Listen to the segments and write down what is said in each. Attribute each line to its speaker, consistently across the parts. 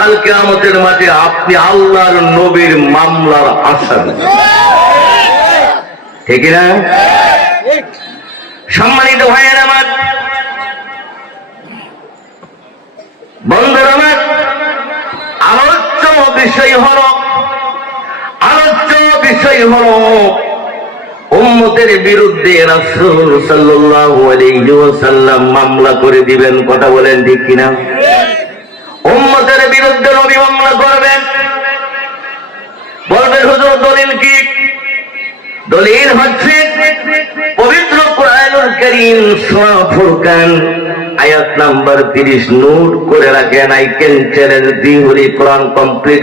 Speaker 1: কালকে আমাদের মাঠে আপনি আল্লাহর নবীর মামলার আসামি। ঠিক না সম্মানিত ভাইয়ের আমার, বন্ধুর আমার, আলোচ্য বিষয় হল, আলোচ্য বিষয় হল উম্মতের বিরুদ্ধে রাসূল সাল্লাল্লাহু আলাইহি ওয়াসাল্লাম মামলা করে দিবেন, কথা বলেন ঠিক কিনা? উম্মতের বিরুদ্ধে নবী মামলা করবেন বলবেন হুজুর, দলিল কি? দলিল হচ্ছে পবিত্র কোরআনুল কারীম সূরা ফুরকান, আয়াত নাম্বার 30 নোট করে রাখেন, আই কোরআন কমপ্লিট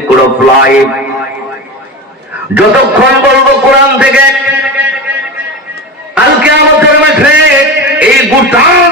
Speaker 1: যতক্ষণ বলব কোরআন থেকে, কালকে আমাদের মাঠে এই গুটান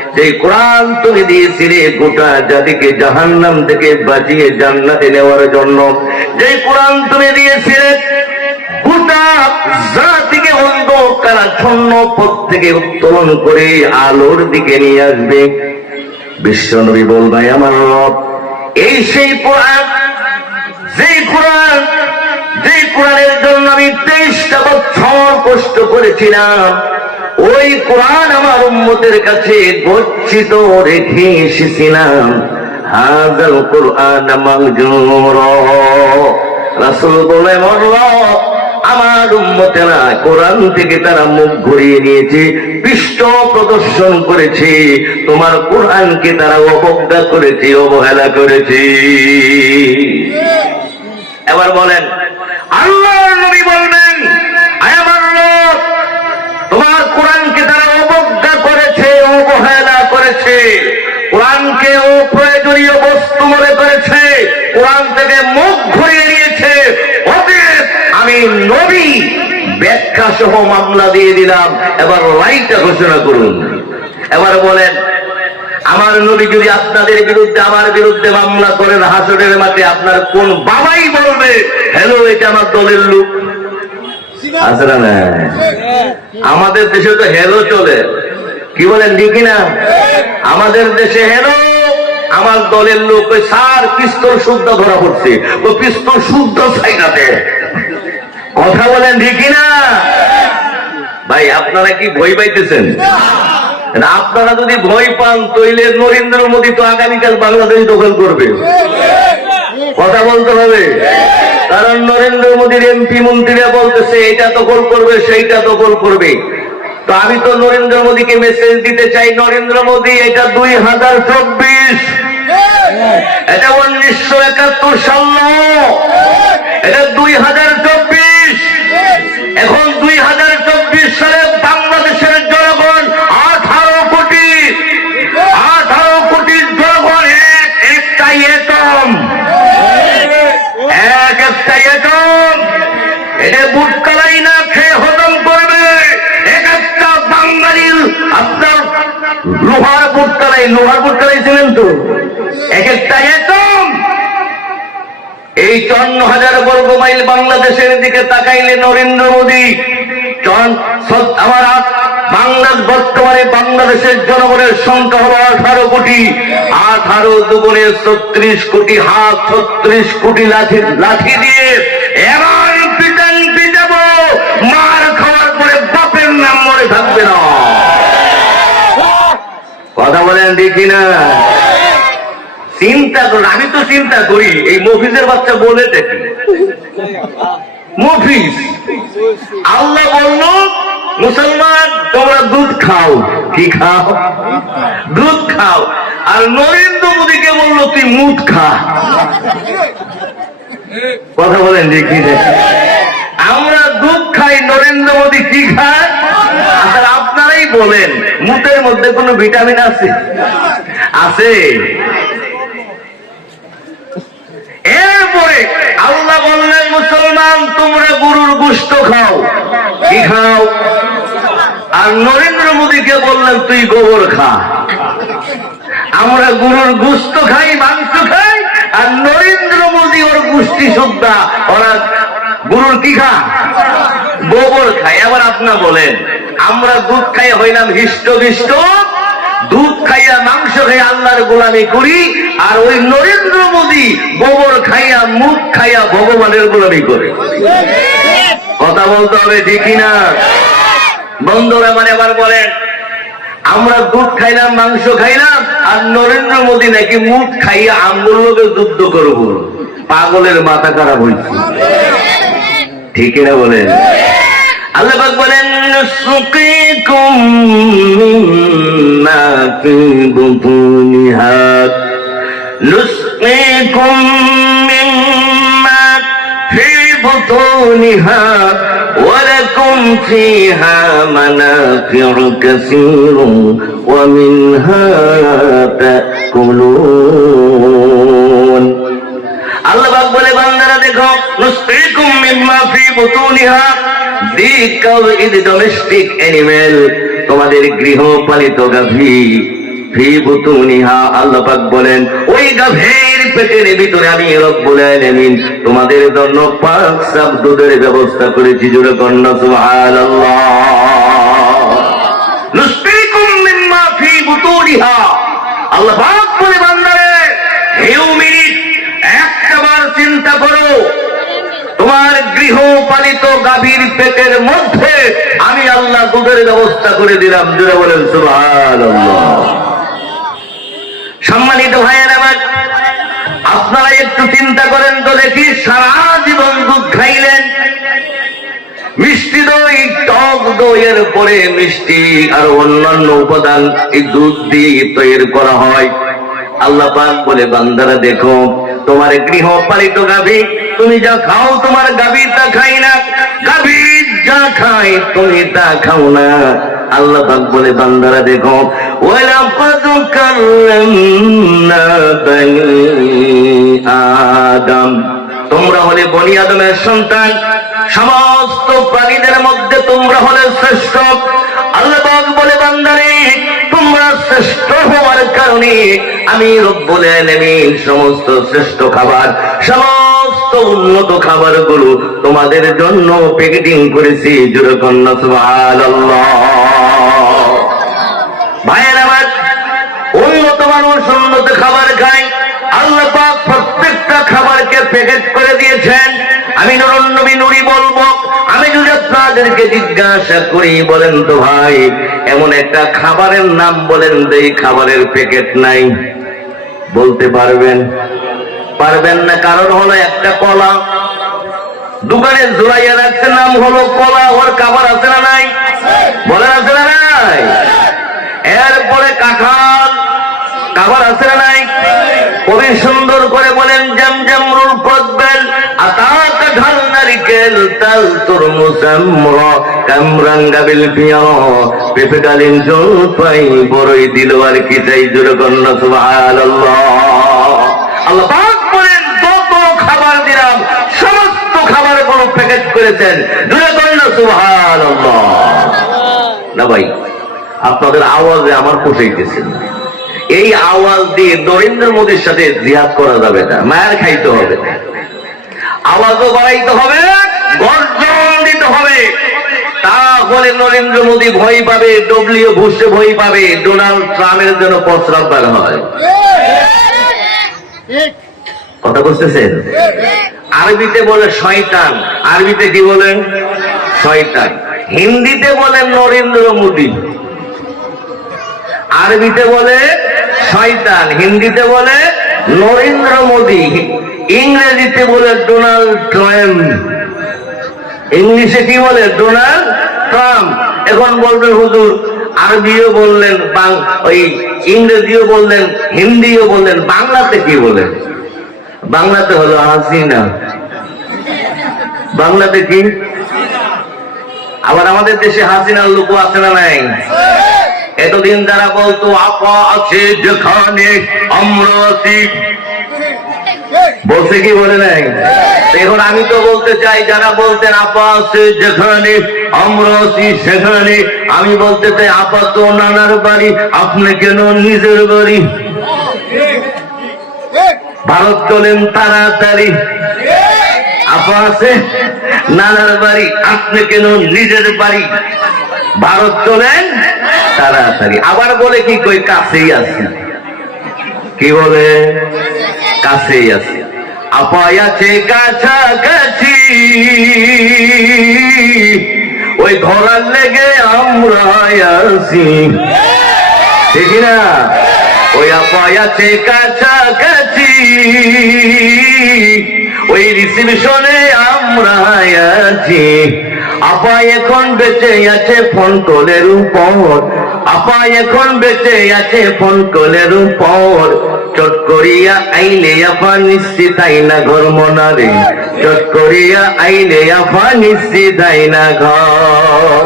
Speaker 1: যে কোরআন তুমি দিয়েছিলে গোটা জাতিকে জাহান্নাম থেকে বাঁচিয়ে জান্নাতে নেওয়ার জন্য। যে কোরআন তুমি দিয়েছিলে গোটা জাতিকে পথ থেকে উত্তোলন করে আলোর দিকে নিয়ে আসবে। বিশ্বনবী বলবাই আমার এই সেই কোরআন, যেই কোরআন, যেই কোরআনের জন্য আমি তেইশটা বছর কষ্ট করেছিলাম ওই কোরআন আমার উম্মতের কাছে গচ্ছিত রেখে এসেছিলাম হাজাল কোরআন মাংজুর রাসূল বলে মরল আমার উম্মতেরা কোরআন থেকে তারা মুখ ঘুরিয়ে নিয়েছে পৃষ্ঠ প্রদর্শন করেছে তোমার কোরআনকে তারা অবজ্ঞা করেছে অবহেলা করেছে। এবার বলেন আল্লাহ নবী বলবেন আয় আমার লোক তোমার কোরআনকে তারা অবজ্ঞা করেছে অবহেলা করেছে। কোরআনকে অপ্রয়োজনীয় বস্তু মনে করেছে। কোরআন থেকে মুখ ঘুরিয়ে নিয়েছে। অতএব আমি নবী ব্যাখ্যা সহ মামলা দিয়ে দিলাম। এবার রাইটা ঘোষণা করুন। এবার বলেন আমার নবী যদি আপনাদের বিরুদ্ধে আমার বিরুদ্ধে মামলা করেন হাসরের মাঠে আপনার কোন বাবাই বলবে হ্যালো এটা আমার দলের লোক না? আমাদের দেশে তো হেলো চলে। কি বলেন ঠিকই না আমাদের দেশে হেলো আমার দলের লোক ওই সার পিস্তল শুদ্ধ ধরা পড়ছে। ও পিস্তল শুদ্ধ সাইনাতে কথা বলেন ঠিকই না ভাই, আপনারা কি ভয় পাইতেছেন? আপনারা যদি ভয় পান তৈলে নরেন্দ্র মোদী তো আগামীকাল বাংলাদেশ দখল করবে। কথা বলতে হবে। কারণ নরেন্দ্র মোদীর এমপি মন্ত্রীরা বলতেছে এটা দখল করবে, সেইটা দখল করবে। আমি তো নরেন্দ্র মোদীকে মেসেজ দিতে চাই। নরেন্দ্র মোদী এটা দুই হাজার চব্বিশ এটা উনিশশো একাত্তর সাল নয়। এটা দুই হাজার চব্বিশ এখন দুই হাজার চব্বিশ সালে বাংলাদেশের জনগণ আঠারো কোটি আঠারো কোটির জনগণ এক একটাই এটম এক একটা এটম এটা বুট কালাই না খেয়ে হজম করবে এক একটা বাঙালির আপনার লোহার বুট কালাই লোহার বুট কালাই ছিলেন তো এক একটা এটম এই চন্ন হাজার বর্গ মাইল বাংলাদেশের দিকে তাকাইলে নরেন্দ্র মোদী আমার বাংলাদেশ বর্তমানে বাংলাদেশের জনগণের সংখ্যা হলো আঠারো কোটি, আঠারো দুগুণে ছত্রিশ কোটি হাত ছত্রিশ কোটি লাঠি লাঠি দিয়ে এবার পিটান পিটাবো মার খাওয়ার পরে বাপের নাম মনে থাকবে না। কথা বলেন দেখি না চিন্তা করুন আমি তো চিন্তা করি, এই মফিজের বাচ্চা বলে দেখি। মফিজ আল্লাহ বলল, মুসলমান, তোমরা দুধ খাও। কি খাও? দুধ খাও। আর নরেন্দ্র মোদীকে বলল, তুই মুট খা। কথা বলেন দেখি দেখি আমরা দুধ খাই, নরেন্দ্র মোদী কি খায়? আর আপনারাই বলেন মুটের মধ্যে কোনো ভিটামিন আছে? আছে। এরপরে আল্লাহ বললেন, মুসলমান, তোমরা গরুর গুস্ত খাও, কি খাও? আর নরেন্দ্র মোদীকে বললেন, তুই গোবর খা। আমরা গরুর গুস্ত খাই, মাংস খাই, আর নরেন্দ্র মোদী ওর গোষ্ঠী সুদ্ধা ওরা গরুর কি খা? গোবর খাই আবার আপনা বলেন, আমরা দুধ খাই হইলাম হিষ্ট হিষ্ট দুধ খাইয়া মাংস খাইয়া আল্লাহর গোলামি করি, আর ওই নরেন্দ্র মোদী গোবর খাইয়া, মুখ খাইয়া ভগবানের গোলামি করে। কথা বলতে হবে ঠিকই না বন্ধুরা মানে আবার বলেন, আমরা দুধ খাইলাম, মাংস খাইলাম, আর নরেন্দ্র মোদী নাকি মুখ খাইয়া আন্দোলনকে যুদ্ধ করব। পাগলের মাথা খারাপ হয়েছে ঠিক না বলেন? আল্লাহ পাক বলেন সুকিকুম মিম্মা ফি বুতুনিহা نسقيكم مما في بطونها ولكم فيها منافع كثير ومنها تأكلون আল্লাহ পাক বলে বান্দারা দেখো নুসকিকুম মিম্মা ফি ডোমেস্টিক অ্যানিমেল তোমাদের গৃহপালিত গাভী। জন্য ব্যবস্থা করেছি। জোরে কন্যা আল্লাহ পাক বলে বান্দারে হেউ মিনিট একটাবার চিন্তা করো তোমার গৃহপালিত গাভীর পেটের মধ্যে আমি আল্লাহ দুধের ব্যবস্থা করে দিলাম জুড়ে বলেন সম্মানিত ভাইয়ের, আমার আপনারা একটু চিন্তা করেন তো দেখি, সারা জীবন দুধ খাইলেন? মিষ্টি দই, টক দইয়ের পরে মিষ্টি আর অন্যান্য উপাদান এই দুধ দিয়ে তৈরি করা হয়। আল্লাহ পাক বলে, বান্দারা দেখো তোমার গৃহপালিত গাভী, তুমি যা খাও তোমার গাভী তা খাই না। গাভী যা খাই তুমি তা খাও না। আল্লাহ পাক বলে, বান্দারা দেখো ওয়ালাকাদ কাল্লামনা তোমরা হলে বনি আদমের সন্তান। সমস্ত মধ্যে তোমরা হলে শ্রেষ্ঠ। আল্লাহ বলে, বান্দারে, তোমরা শ্রেষ্ঠ হওয়ার কারণে আমি সমস্ত শ্রেষ্ঠ খাবার, সমস্ত উন্নত খাবারগুলো তোমাদের জন্য প্যাকেটিং করেছি। ভাইয়ের আমার, উন্নত মানুষ উন্নত খাবার খায়। আল্লাহ প্রত্যেকটা খাবারকে প্যাকেট করে দিয়েছেন। আমি নুরুন নবী নুরি বলব আপনাদেরকে জিজ্ঞাসা করি, বলেন তো ভাই, এমন একটা খাবারের নাম বলেন এই খাবারের প্যাকেট নাই। বলতে পারবেন? পারবেন না, কারণ হলো একটা কলা। দোকানে জোড়াইয়া রাখছে, নাম হলো কলা, ওর খাবার আছে না নাই? বলেন আছে না নাই? এরপরে কাঁঠাল, খাবার আছে না নাই? কবি সুন্দর করে বলেন জম জম নারিকেল তাল, তরমুজ আম্র কামরাঙ্গা বিল বড়ই দিল আর কি চাই আপনাদের আওয়াজে আমার পোষাইতেছে। এই আওয়াজ দিয়ে নরেন্দ্র মোদীর সাথে জিহাদ করা যাবে না, মায়ের খাইতে হবে। আওয়াজও বাড়াইতে হবে গর্জন দিতে হবে। তাহলে নরেন্দ্র মোদী ভয় পাবে ডব্লিউ বুশে ভয় পাবে ডোনাল্ড ট্রাম্পের জন্য প্রস্রাব হয়। কথা বুঝতেছেন? আরবিতে বলে শয়তান, আরবিতে কি বলেন? শয়তান। হিন্দিতে বলেন নরেন্দ্র মোদী। আরবিতে বলে শয়তান, হিন্দিতে বলে নরেন্দ্র মোদী। ইংরেজিতে বলে ডোনাল্ড ট্রাম্প। ইংলিশে কি বলে? Donald Trump. এখন বলবে হুজুর, আরবিও বললেন ওই ইংরেজিও বললেন, হিন্দিও বললেন, বাংলাতে কি বলেন বাংলাতে হলো হাসিনা বাংলাতে কি? আবার আমাদের দেশে হাসিনার লোক আছে না নাই? এতদিন যারা বলতো আপা আছে যেখানে আমরা বলছে কি বলে নাই? এখন আমি তো বলতে চাই, যারা বলতেন আপা আছে যেখানে, আমরা আছি সেখানে। আমি বলতে চাই আপা তো নানার বাড়ি, আপনি কেন নিজের বাড়ি? ভারত চলেন তাড়াতাড়ি। আপা আছে? নানার বাড়ি, আপনি কেন নিজের বাড়ি? ভারত চলেন তাড়াতাড়ি। আবার বলে কি কই, কাছেই আছে। কি বলে কাছেই আছে। আপায় আছে কাছাকাছি। ওই ধরার লেগে আমরা আছি। ঠিক না ওই আপায় আছে কাছাকাছি। ওই রিসিপশনে আমরা আছি। আপা এখন বেঁচে আছে ফোন কলের উপর। আপা এখন বেঁচে আছে ফোন কলের উপর। চট করিয়া আইলে আপা নিশ্চিত আইনা ঘর মনারে। চট করিয়া আইলে আপা নিশ্চিত আইনা ঘর।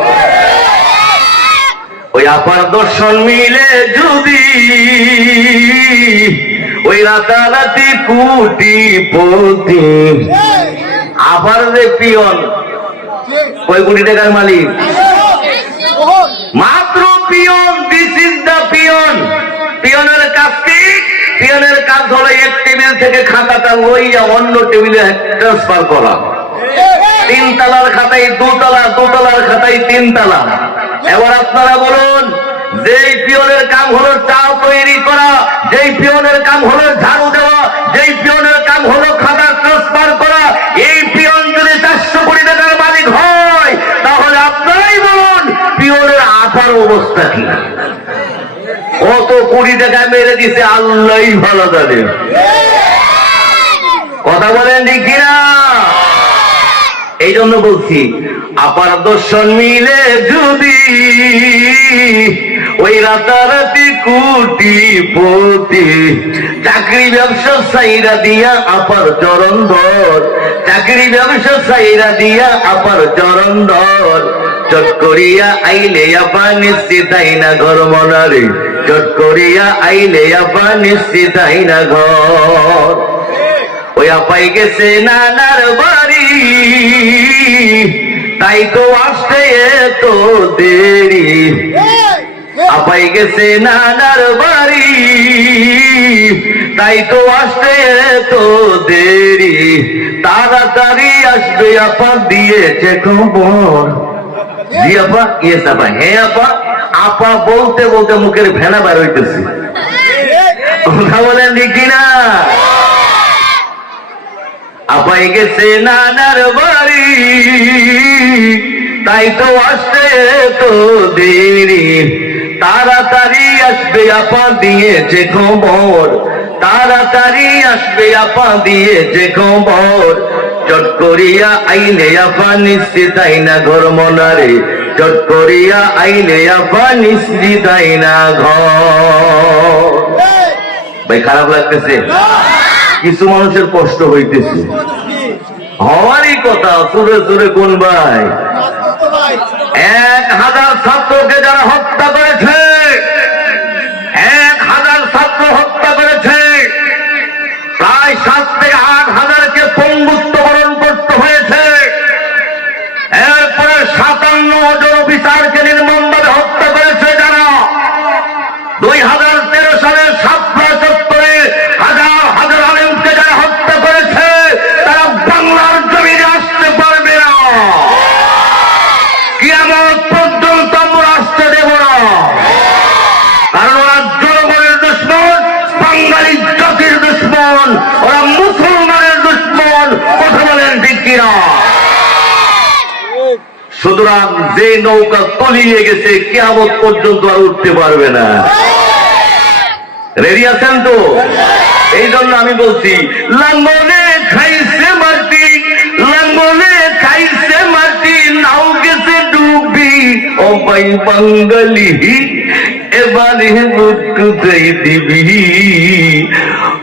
Speaker 1: ওই আপার দর্শন মিলে যদি ওই রাতারাতি কুটি পতি আবার যে পিয়ন, ওই কোটি টাকার মালিক। মাত্র peon this is the peon. পিয়নের কাজ কি পিয়নের কাজ হলো এক টেবিল থেকে খাতাটা লইয়া অন্য টেবিলে ট্রান্সফার করা। তিন তালার খাতায় দুতলা, দুতলার খাতায় তিন তালা এবার আপনারা বলুন, যেই পিয়নের কাম হলো চা তৈরি করা যেই পিয়নের কাম হলো ঝাড়ু দেওয়া, যেই পিয়নের কাম হলো খাতা ট্রান্সফার করা, এই পিয়ন যদি চারশো কোটি টাকার মালিক হয়, তাহলে আপনারাই বলুন, পিয়নের আঠার অবস্থা কি? কত কোটি টাকা মেরে দিছে, আল্লাহই ভালো জানে। কথা বলেন ঠিক কিনা? এই জন্য বলছি, আপার দর্শন মিলে যদি ওই রাতারাতি কুটি পতি চাকরি ব্যবসা সাইরা দিয়া আপার চরণ ধর, চাকরি ব্যবসা সাইরা দিয়া আপার চরণ ধর। চট করিয়া আইলে আপা নিশ্চিত আইনা ঘর মনারে, চট করিয়া আইলে আপা নিশ্চিত আইনা ঘর। ওই আপাই গেছে নানার বাড়ি তাই তো আসতে এত দেরি। আপাই গেছে নানার বাড়ি। তাই তো আসতে এত দেরি। তাড়াতাড়ি আসবে আপা দিয়েছে খবর। জি আপা ইয়েস আপা হ্যাঁ আপা আপা বলতে বলতে মুখের ভেনা বার হইতেছে। কথা বলেন দেখি না আপাই গেছে নানার বাড়ি তাই তো আসতে তো দেরি তাড়াতাড়ি আসবে আপা দিয়েছে খবর তাড়াতাড়ি আসবে আপা দিয়েছে খবর। চট করিয়া আইলে আপা নিশ্চিত আইনা ঘর মনারে চট করিয়া আইলে আপা নিশ্চিত আইনা ঘর। ভাই খারাপ লাগতেছে। কিছু মানুষের কষ্ট হইতেছে। হওয়ারই কথা সুরে সুরে কোন ভাই? এক হাজার ছাত্রকে যারা হত্যা করেছে, এক হাজার ছাত্র হত্যা করেছে, প্রায় সাত থেকে আট হাজারকে পঙ্গুত্ব বরণ করতে হয়েছে। এরপরে সাতান্ন জন অফিসারকে নির্মমভাবে হত্যা করেছে যারা দুই হাজার তেরো সালের সাতরা চত্বরে হাজার হাজার আলেমকে যারা হত্যা করেছে তারা বাংলার জমিনে আসতে পারবে না কিয়ামত পর্যন্ত আমরা আসতে দেব না কারণ ওরা জনগণের দুশ্মন বাঙালি জাতির দুশ্মন ওরা মুসলমানের দুশ্মন কথা বলেন ঠিক কিনা সুতরাং যে নৌকা তলিয়ে গেছে, কেয়ামত পর্যন্ত আর উঠতে পারবে না। রেডি আছেন তো? এই জন্য আমি বলছি, লাঙ্গলে খাইছে মাটি, লাঙ্গলে খাইছে মাটি, নাও গেছে ডুবি। ও ভাই বাঙালি, এবারে বুক দিবি।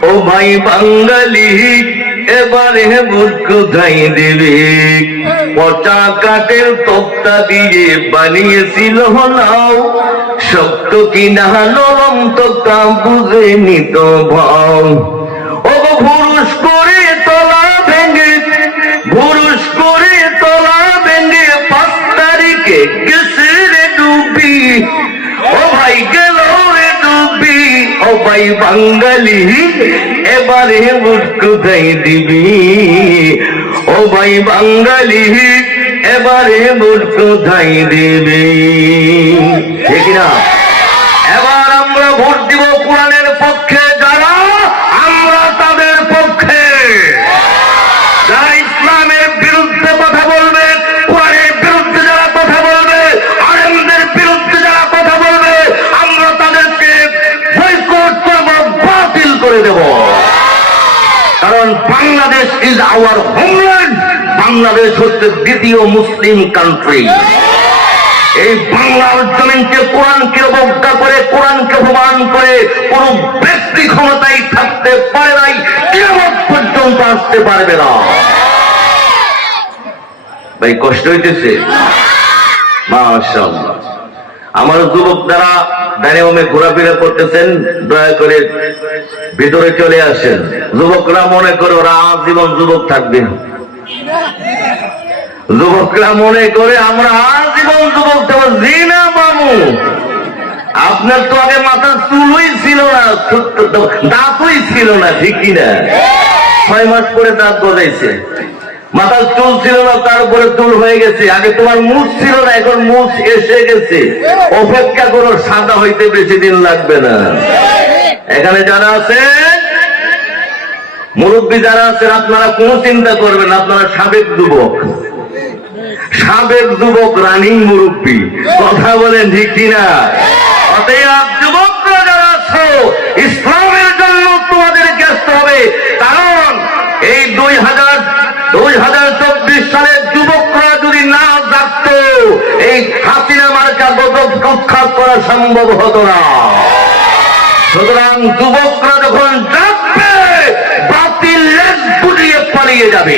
Speaker 1: ও ভাই বাঙালি এবারে বুক কোথায় দিবি। পচা কাঠের তক্তা দিয়ে বানিয়েছিল নাও শক্ত কিনা নরম বুঝে নিত ভাও। ও পুরুষ করে তলা ভেঙে ভুরুষ করে তলা ভেঙে পাঁচ তারিখে গেছে রে ডুবি ও ভাই গেল রে ডুবি ভাই বাঙালি, এবারে বুট কোথায় দিবি। ও ভাই বাঙালি, এবারে বুট কোথায় দিবি। ঠিক না এবার আমরা ভোট দিব কোরআনের পক্ষে যারা আমরা তাদের পক্ষে যারা ইসলামের বিরুদ্ধে কথা বলবে কোরআনের বিরুদ্ধে যারা কথা বলবে আলেমদের বিরুদ্ধে যারা কথা বলবে আমরা তাদেরকে বয়কট করব বাতিল করে দেব কারণ Bangladesh is our homeland Bangladesh হচ্ছে দ্বিতীয় মুসলিম কান্ট্রি এই বাংলার জমিনকে কোরআনকে অবজ্ঞা করে, কোরআনকে অপমান করে কোন ব্যক্তি ক্ষমতায় থাকতে পারে নাই, কিয়ামত পর্যন্ত আসতে পারবে না। ভাই, কষ্ট হইতেছে? মাশাআল্লাহ। আমার যুবক দ্বারা ডাইনিমে ঘোরাফেরা করতেছেন, দয়া করে ভিতরে চলে আসেন। যুবকরা মনে করে ওরা আজীবন যুবক থাকবে। যুবকরা মনে করে আমরা আজীবন যুবক না বাবু আপনার তো আগে মাথা চুলই ছিল না দাঁতই ছিল না, ঠিক কিনা? ছয় মাস পরে দাঁত গজাইছে। মাথার চুল ছিল না তারপরে চুল হয়ে গেছে। আগে তোমার মুখ ছিল না, এখন মুখ এসে গেছে। অপেক্ষা করো, সাদা হইতে বেশি দিন লাগবে না। এখানে যারা আছে, মুরব্বী যারা আছেন আপনারা কোনো চিন্তা করবেন আপনারা সাবেক যুবক। সাবেক যুবক, রানিং মুরব্বী। কথা বলেন ঠিক কিনা? অতএব যুবকরা যারা আছো, ইসলামের জন্য তোমাদেরকে আসতে হবে। কারণ এই দুই হাজার দুই হাজার চব্বিশ সালের যুবকরা যদি না জাগত এই হাসিনা মার্কা গজব প্রখ্যাত করা সম্ভব হতো না। সুতরাং যুবকরা যখন জাগবে বাতিল লেজ পালিয়ে যাবে।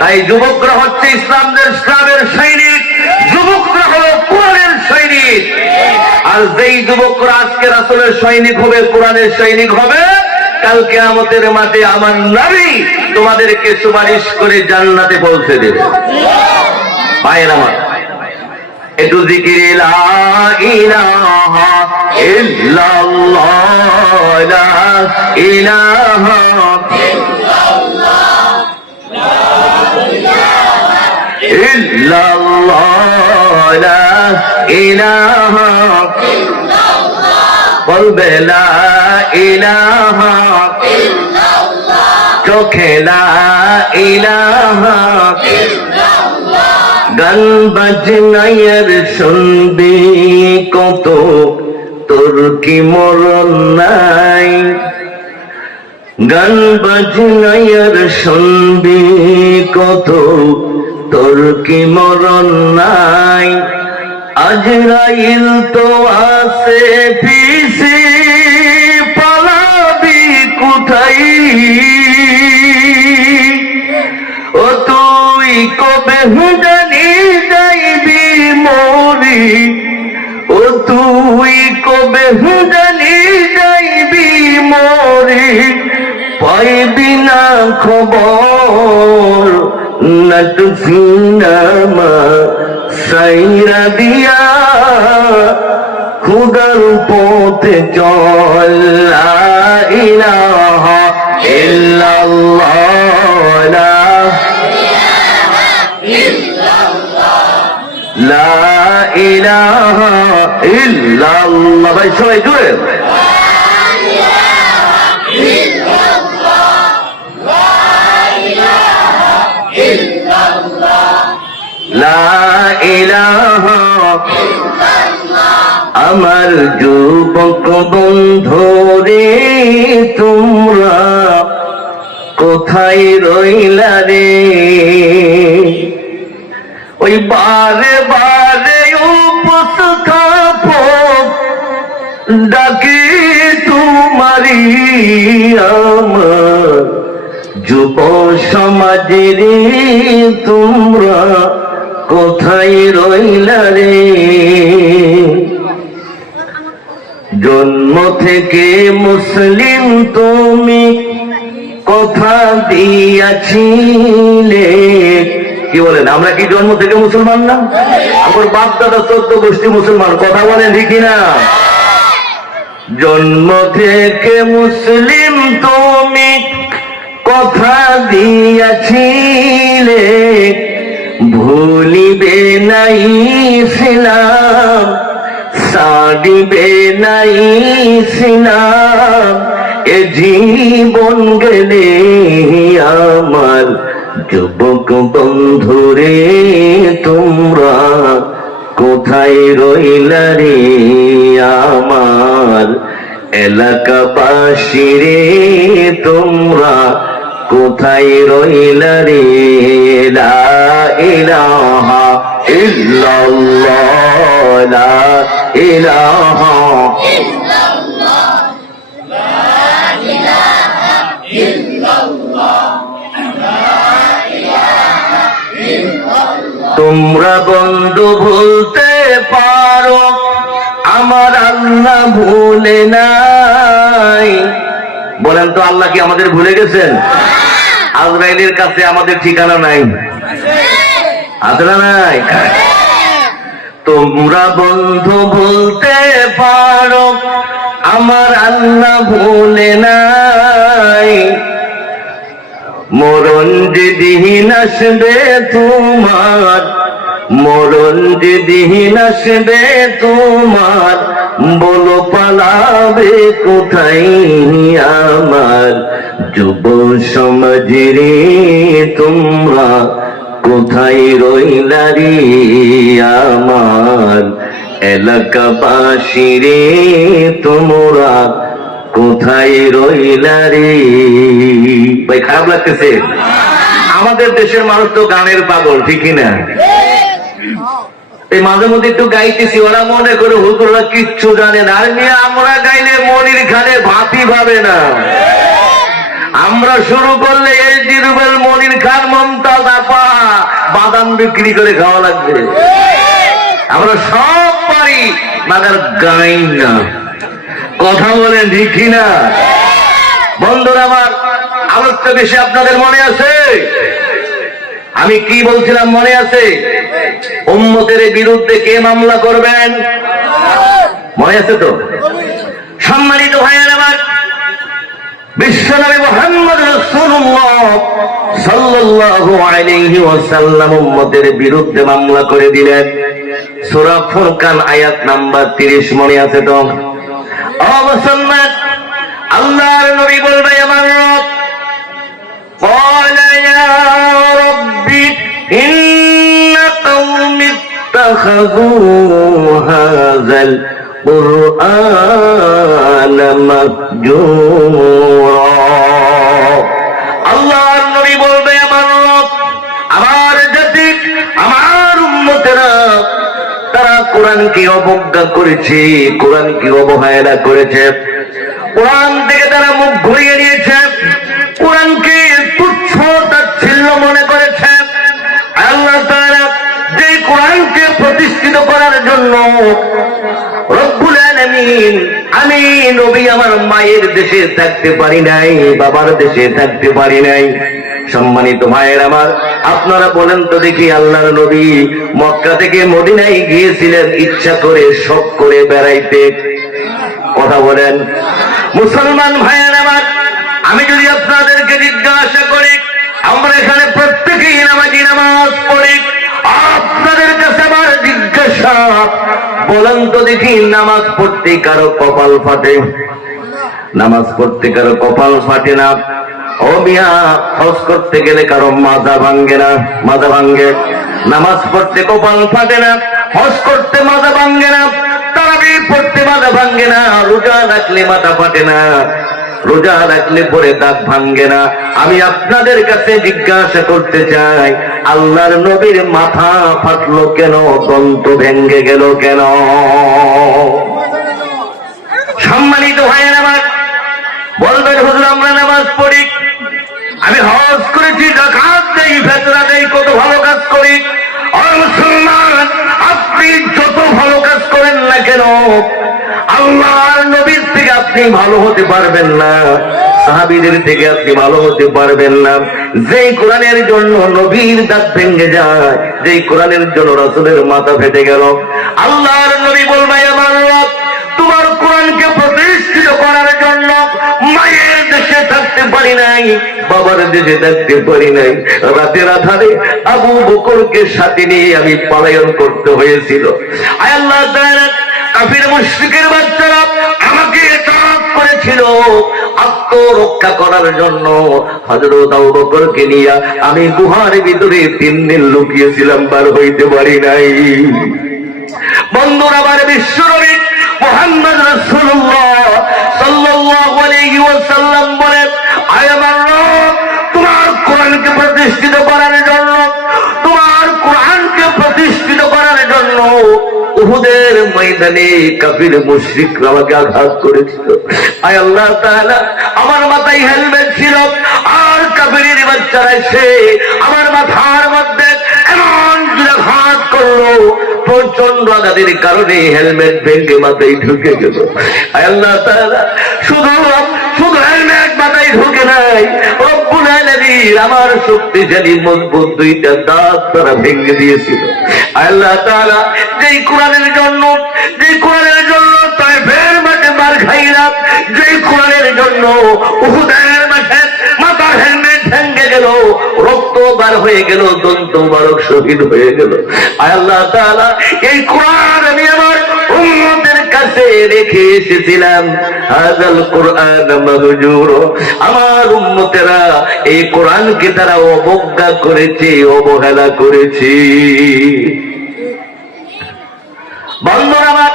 Speaker 1: তাই যুবকরা হচ্ছে ইসলামদের ইসলামের সৈনিক, যুবকরা হলো কোরআনের সৈনিক। আর যেই যুবকরা আজকে রাসুলের সৈনিক হবে, কোরআনের সৈনিক হবে কালকে আমাদের মাঠে আমার নাবি তোমাদেরকে সুপারিশ করে জান্নাতে পৌঁছে দেবে। পায়ের আমার। একটু জিকির বলবে লা ইলাহা চোখে লা ইলাহা গান বাজনায়ের শুনবি কত? তোর কি মরণ নাই? গান বাজনায়ের শুনবি কত? তোর কি মরণ নাই? আজরাইল তো আসে পিসে জানি যাইবি মরি, পাইবি না খবর। নট সিনামা সাইরা দিয়া খুদার পথে চল ইলাহা ইল্লাল্লাহ। ভাই সবাই ইলাহা আমার যুবক বন্ধুরে তোমরা কোথায় রইলা রে? ওই বারে বারে আমার যুব সমাজের তোমরা কোথায় রইলা রে? জন্ম থেকে মুসলিম তুমি কথা দিয়াছিলে। কি বলেন, আমরা কি জন্ম থেকে মুসলমান না? আমার বাপ দাদা চোদ্দ গোষ্ঠী মুসলমান, কথা বলেন ঠিকই না জন্ম থেকে মুসলিম তুমি কথা দিয়াছিলে, ভুলিবে নাই ছিলাম সাডিবে নাই ছিলাম এ জীবন গেলে আমার যুবক বন্ধুরে তোমরা কোথায় রইলা রে আমার? এলাকাবাসী রে তোমরা কোথায় রইলা রে? তোমরা বন্ধু ভুলতে পারো আমার আল্লাহ ভুলে নাই। বলেন তো আল্লাহ কি আমাদের ভুলে গেছেন? আজরাইলের কাছে আমাদের ঠিকানা নাই। না নাই? তোমরা বন্ধু ভুলতে পারো, আমার আল্লাহ ভুলে নাই। মরণ যেদিন আসবে তোমার মরণ যেদিন আসবে তোমার, বলো পালাবে কোথায় আমার? যুব সমাজের তোমরা কোথায় রইলা রে আমার? এলাকাবাসী রে তোমরা কোথায় রইলা রে? ভাই, খারাপ লাগতেছে। আমাদের দেশের মানুষ তো গানের পাগল ঠিকই না মাঝে মধ্যে একটু গাইতেছি, ওরা মনে করে কিচ্ছু জানে না। আর আমরা গাইলে মনির খানে ভাবে না। আমরা শুরু করলে এই জিরুবেল মনির খান মমতাজ আপা বাদাম বিক্রি করে খাওয়া লাগবে। আমরা সব পারি, মাগার গাই না। কথা বলে ঠিকই না? বন্ধুরা আমার আলোচ্য বেশি আপনাদের মনে আছে? আমি কি বলছিলাম মনে আছে উম্মতের বিরুদ্ধে কে মামলা করবেন মনে আছে তো সম্মানিত ভাইয়ের আমার বিশ্বনবী মোহাম্মদ রাসূলুল্লাহ সাল্লাল্লাহু আলাইহি ওয়াসাল্লাম উম্মতের বিরুদ্ধে মামলা করে দিলেন সূরা ফুরকান আয়াত নাম্বার 30 মনে আছে তো ও মুসলমান আল্লাহর নবী বলবে আমার রব قال يا رب إن قوم اتخذوا هذا القرآن مهجورا আল্লাহর নবী বলবে আমার রব আমার জাতি আমার উম্মতেরা তারা কোরআনকে অবজ্ঞা করেছে কোরআনকে অবহেলা করেছে কোরআন থেকে তারা মুখ ঘুরিয়ে আমি নবী আমার মায়ের দেশে থাকতে পারি নাই, বাবার দেশে থাকতে পারি নাই। সম্মানিত আমার, আপনারা বলেন তো দেখি আল্লাহর নবী মক্কা থেকে গিয়েছিলেন, ইচ্ছা করে শখ করে বেড়াইতে। কথা বলেন। মুসলমান ভাইয়ের আমার, আমি যদি আপনাদেরকে জিজ্ঞাসা করি আমরা এখানে প্রত্যেকেই নামাজি নামাজ পড়ি আপনাদের কাছে আমার জিজ্ঞাসা বলেন তো দেখি নামাজ পড়তে কারও কপাল ফাটে। নামাজ পড়তে কারও কপাল ফাটে না। ও মিয়া, হজ করতে গেলে কারও মাজা ভাঙ্গে না মাজা ভাঙ্গে। নামাজ পড়তে কপাল ফাটে না, হজ করতে মাজা ভাঙ্গে না, তারাবি পড়তে মাজা ভাঙ্গে না, রোজা রাখলে মাথা ফাটে না। রোজা রাখলে পরে দাঁত ভাঙ্গে না। আমি আপনাদের কাছে জিজ্ঞাসা করতে চাই, আল্লাহর নবীর মাথা ফাটলো কেন? দন্ত ভেঙ্গে গেল কেন? সম্মানিত ভাইয়ের আমার, বলবেন, হুজুর, আমরা নামাজ পড়ি। আমি হজ করেছি জাকাত দেই ফেতরা দেই, কত ভালো কাজ করি। আর মুসলমান, আপনি যত ভালো কাজ করেন না কেন? আল্লাহর নবীর থেকে আপনি ভালো হতে পারবেন না। সাহাবীদের থেকে আপনি ভালো হতে পারবেন না। যেই কোরআনের জন্য নবীর দাঁত ভেঙে যায়, যেই কোরআনের জন্য রসুলের মাথা ফেটে গেল। আল্লাহর নবী বলবে আমার তোমার কোরআনকে প্রতিষ্ঠিত করার জন্য মায়ের দেশে থাকতে পারি নাই, বাবার দেশে থাকতে পারি নাই। রাতের আধারে আবু বকরকে সাথে নিয়ে আমি পালায়ন করতে হয়েছিল। আল্লাহ কাফির মুশরিকের বাচ্চারা আমাকে তাক করেছিল আত্মরক্ষা করার জন্য। হযরত আবু নিয়ে আমি গুহার ভিতরে তিন দিন লুকিয়েছিলাম বার হইতে পারি নাই। বন্ধুরা, আমার বিশ্বনবী মোহাম্মদ রাসূলুল্লাহ সাল্লাল্লাহু আলাইহি ওয়াসাল্লাম তোমার কোরআনকে প্রতিষ্ঠিত করার জন্য, তোমার কোরআনকে প্রতিষ্ঠিত করার জন্য উহুদের ময়দানে কাফির মুশরিক আমাকে আঘাত করেছিল। আয় আল্লাহ আমার মাথায় হেলমেট ছিল, আর বাচ্চারা এসে আমার মাথার মধ্যে করল প্রচণ্ড কারণে হেলমেট ভেঙে মাথায় ঢুকে গেল। আয় আল্লাহ শুধু শুধু হেলমেট মাথায় ঢুকে নাই রব্বুল আলামিন আমার শক্তিশালী মজবুত দুইটা দাঁত তারা ভেঙে দিয়েছিল। আল্লাহ তাআলা যেই কোরআনের জন্য, যেই কোরআনের জন্য তাই ফের মাঠে মার খাইলাম যেই কোরআনের জন্য উহুদের মাঠে মাথার হেলমেট ভেঙে গেল, রক্ত বার হয়ে গেল, দন্ত বারক শহীদ হয়ে গেল। আল্লাহ তাআলা, এই কোরআন আমি আমার কাছে রেখে এসেছিলাম। হাজাল কোরআন মাহজুর। আমার উম্মতেরা এই কোরআনকে তারা অবজ্ঞা করেছে, অবহেলা করেছে। বন্ধুরা আমার,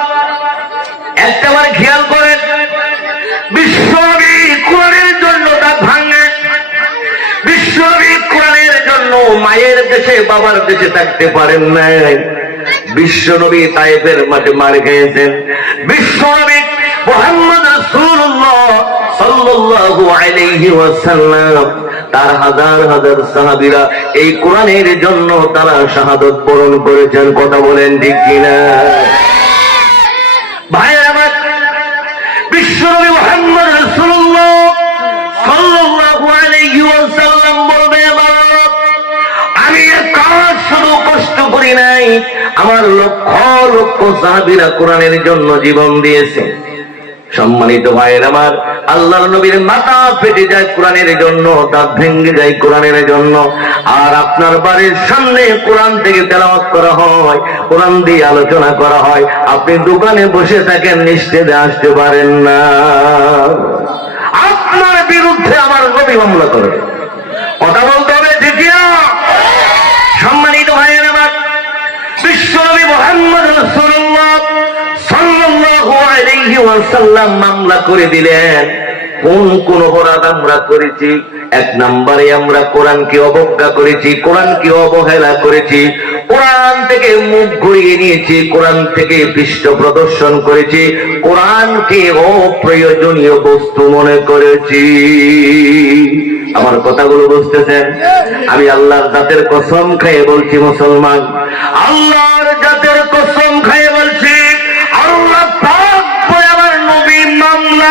Speaker 1: একটা বার খেয়াল করেন বিশ্বনবী কোরআনের জন্য দাঁত ভাঙে। কোরআনের জন্য মায়ের দেশে, বাবার দেশে থাকতে পারেন নাই। বিশ্বনবী তাইফের মাঠে মার খেয়েছেন। বিশ্বনবী মোহাম্মদ রাসূলুল্লাহ সাল্লাল্লাহু আলাইহি ওয়াসাল্লাম, তার হাজার হাজার সাহাবীরা এই কোরআনের জন্য তারা শাহাদত বরণ করেছেন। কথা বলেন ঠিক কিনা? ভাইয়ের আমার, বিশ্বনবী মোহাম্মদ রাসূলুল্লাহ সাল্লাল্লাহু আলাইহি ওয়াসাল্লাম নাই। আমার লক্ষ লক্ষ সাহাবীরা কোরআনের জন্য জীবন দিয়েছে। সম্মানিত ভাইয়ের আমার, আল্লাহর নবীর মাথা ফেটে যায় কোরআনের জন্য, দাঁত ভেঙে যায় কোরআনের জন্য। আর আপনার বাড়ির সামনে কোরআন থেকে তেলাওয়াত করা হয়, কোরআন দিয়ে আলোচনা করা হয়। আপনি দোকানে বসে থাকেন নিশ্চেদে আসতে পারেন না। আপনার বিরুদ্ধে আমার নবী মামলা করবে কথা বলতে হবে, ঠিক না? সম্মানিত ভাইয়ের আমার বিশ্বনবী মোহাম্মদ রাসূলুল্লাহ সাল্লাল্লাহু আলাইহি ওয়াসাল্লাম মামলা করে দিলেন। কোন কোন অপরাধ আমরা করেছি? এক নম্বরে আমরা কোরআনকে অবজ্ঞা করেছি, কোরআনকে অবহেলা করেছি, কোরআন থেকে মুখ ঘুরিয়ে নিয়েছি, কোরআন থেকে পৃষ্ঠ প্রদর্শন করেছি, কোরআনকে অপ্রয়োজনীয় বস্তু মনে করেছি। আমার কথাগুলো বুঝতেছেন? আমি আল্লাহর জাতের কসম খাইয়ে বলছি মুসলমান, আল্লাহর জাতের কসম খাইয়ে বলছি আল্লাহ পাক বলে আমার নবী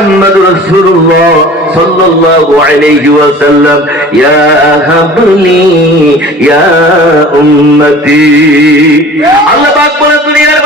Speaker 1: محمد رسول الله صلى الله عليه وسلم يا هبني يا أمتي الله أكبر الدنيا